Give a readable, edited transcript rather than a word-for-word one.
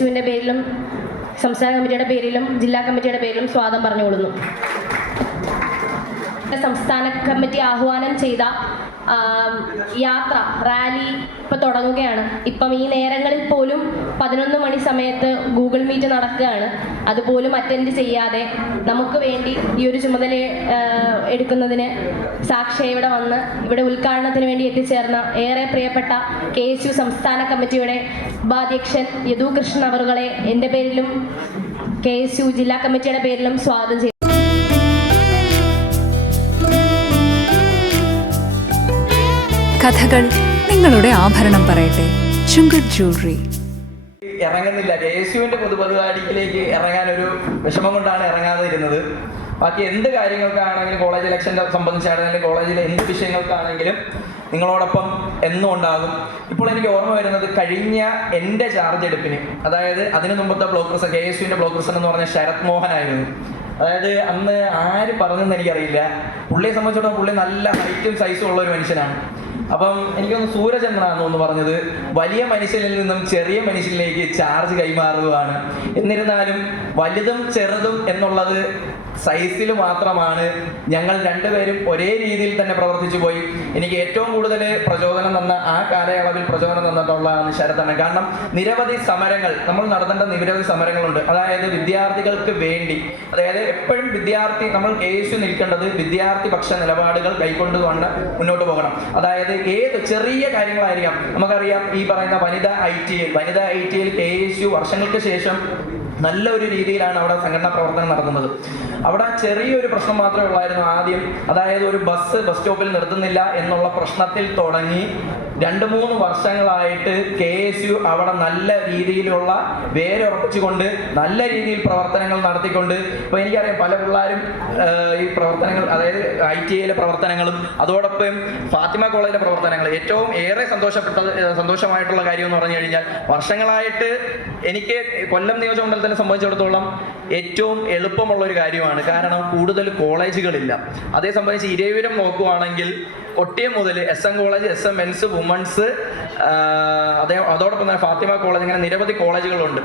യേശുവിൻ്റെ പേരിലും സംസ്ഥാന കമ്മിറ്റിയുടെ പേരിലും ജില്ലാ കമ്മിറ്റിയുടെ പേരിലും സ്വാഗതം പറഞ്ഞുകൊള്ളുന്നു. സംസ്ഥാന കമ്മിറ്റി ആഹ്വാനം ചെയ്ത യാത്ര റാലി ഇപ്പോൾ തുടങ്ങുകയാണ്. ഇപ്പം ഈ നേരങ്ങളിൽ പോലും 11 മണി സമയത്ത് ഗൂഗിൾ മീറ്റ് നടക്കുകയാണ്. അതുപോലും അറ്റൻഡ് ചെയ്യാതെ നമുക്ക് വേണ്ടി ഈ ഒരു ചുമതല എടുക്കുന്നതിന് സാക്ഷി ഇവിടെ വന്ന് ഇവിടെ ഉദ്ഘാടനത്തിന് വേണ്ടി എത്തിച്ചേർന്ന ഏറെ പ്രിയപ്പെട്ട KSU സംസ്ഥാന കമ്മിറ്റിയുടെ ഉപാധ്യക്ഷൻ യദു കൃഷ്ണൻ അവറുകളെ എൻ്റെ പേരിലും KSU ജില്ലാ കമ്മിറ്റിയുടെ പേരിലും സ്വാഗതം ചെയ്യുന്നു. കഥകൾ നിങ്ങളുടെ ആഭരണം പറയട്ടെ. ചുങ്കത് ജ്വല്ലറി ഇറങ്ങുന്നില്ല. KSUവിൻ്റെ പൊതുപരിപാടിയിലേക്ക് ഇറങ്ങാൻ ഒരു വിഷമം കൊണ്ടാണ് ഇറങ്ങാതെ ഇരുന്നത്. ബാക്കി എന്ത് കാര്യങ്ങൾക്കാണെങ്കിലും കോളേജ് ഇലക്ഷൻ്റെ സംബന്ധിച്ചാണെങ്കിലും കോളേജിലെ എന്ത് വിഷയങ്ങൾക്കാണെങ്കിലും നിങ്ങളോടൊപ്പം എന്നും ഉണ്ടാകും. ഇപ്പോൾ എനിക്ക് ഓർമ്മ വരുന്നത് കഴിഞ്ഞ എൻ്റെ ചാർജ് എടുപ്പിന്, അതായത് അതിനു മുമ്പത്തെ ബ്ലോക്ക് പ്രസിഡന്റ് KSUവിൻ്റെ ബ്ലോക്ക് പ്രസിഡന്റ് എന്ന് പറഞ്ഞ ശരത് മോഹനായിരുന്നു. അതായത് അന്ന് ആര് പറഞ്ഞെന്ന് എനിക്കറിയില്ല. പുള്ളിയെ സംബന്ധിച്ചിടത്തോളം പുള്ളി നല്ല ഹൈറ്റും സൈസും ഉള്ള ഒരു മനുഷ്യനാണ്. അപ്പം എനിക്കൊന്ന് സൂരചന്ദ്രനാണെന്ന് ഒന്ന് പറഞ്ഞത് വലിയ മനുഷ്യനിൽ നിന്നും ചെറിയ മനുഷ്യനിലേക്ക് ചാർജ് കൈമാറുകയാണ്. എന്നിരുന്നാലും വലുതും ചെറുതും എന്നുള്ളത് സൈസിൽ മാത്രമാണ്. ഞങ്ങൾ രണ്ടുപേരും ഒരേ രീതിയിൽ തന്നെ പ്രവർത്തിച്ചു പോയി. എനിക്ക് ഏറ്റവും കൂടുതൽ പ്രചോദനം തന്ന ആ കാലയളവിൽ പ്രചോദനം തന്നിട്ടുള്ളതാണ് ശരത്താണ്. കാരണം നിരവധി സമരങ്ങൾ നമ്മൾ നടത്തേണ്ട നിരവധി സമരങ്ങളുണ്ട്. അതായത് വിദ്യാർത്ഥികൾക്ക് വേണ്ടി, അതായത് എപ്പോഴും നമ്മൾ KSU നിൽക്കേണ്ടത് വിദ്യാർത്ഥി പക്ഷ നിലപാടുകൾ കൈക്കൊണ്ടുകൊണ്ട് മുന്നോട്ട് പോകണം. അതായത് ഏത് ചെറിയ കാര്യങ്ങളായിരിക്കാം. നമുക്കറിയാം ഈ പറയുന്ന വനിതാ ITL KSU വർഷങ്ങൾക്ക് ശേഷം നല്ല ഒരു രീതിയിലാണ് അവിടെ സംഘടനാ പ്രവർത്തനം നടത്തുന്നത്. അവിടെ ചെറിയൊരു പ്രശ്നം മാത്രമേ ഉള്ളായിരുന്നു ആദ്യം. അതായത് ഒരു ബസ് സ്റ്റോപ്പിൽ നിർത്തുന്നില്ല എന്നുള്ള പ്രശ്നത്തിൽ തുടങ്ങി 2-3 വർഷങ്ങളായിട്ട് KSU അവിടെ നല്ല രീതിയിലുള്ള വേരുറപ്പിച്ചുകൊണ്ട് നല്ല രീതിയിൽ പ്രവർത്തനങ്ങൾ നടത്തിക്കൊണ്ട്, ഇപ്പോൾ എനിക്കറിയാം പല പിള്ളേരും ഈ പ്രവർത്തനങ്ങൾ, അതായത് ITIയിലെ പ്രവർത്തനങ്ങളും അതോടൊപ്പം ഫാത്തിമ കോളേജിലെ പ്രവർത്തനങ്ങൾ ഏറ്റവും ഏറെ സന്തോഷമായിട്ടുള്ള കാര്യം എന്ന് പറഞ്ഞു കഴിഞ്ഞാൽ വർഷങ്ങളായിട്ട് എനിക്ക് കൊല്ലം നിയോജകമണ്ഡലത്തിനെ സംബന്ധിച്ചിടത്തോളം ഏറ്റവും എളുപ്പമുള്ള ഒരു കാര്യമാണ്. കാരണം കൂടുതൽ കോളേജുകളില്ല. അതേ സംബന്ധിച്ച് ഇരവിപുരം നോക്കുവാണെങ്കിൽ കൊട്ടിയം മുതൽ SM college, SM men's, women's, അതോടൊപ്പം തന്നെ ഫാത്തിമ കോളേജ്, ഇങ്ങനെ നിരവധി കോളേജുകളുണ്ട്.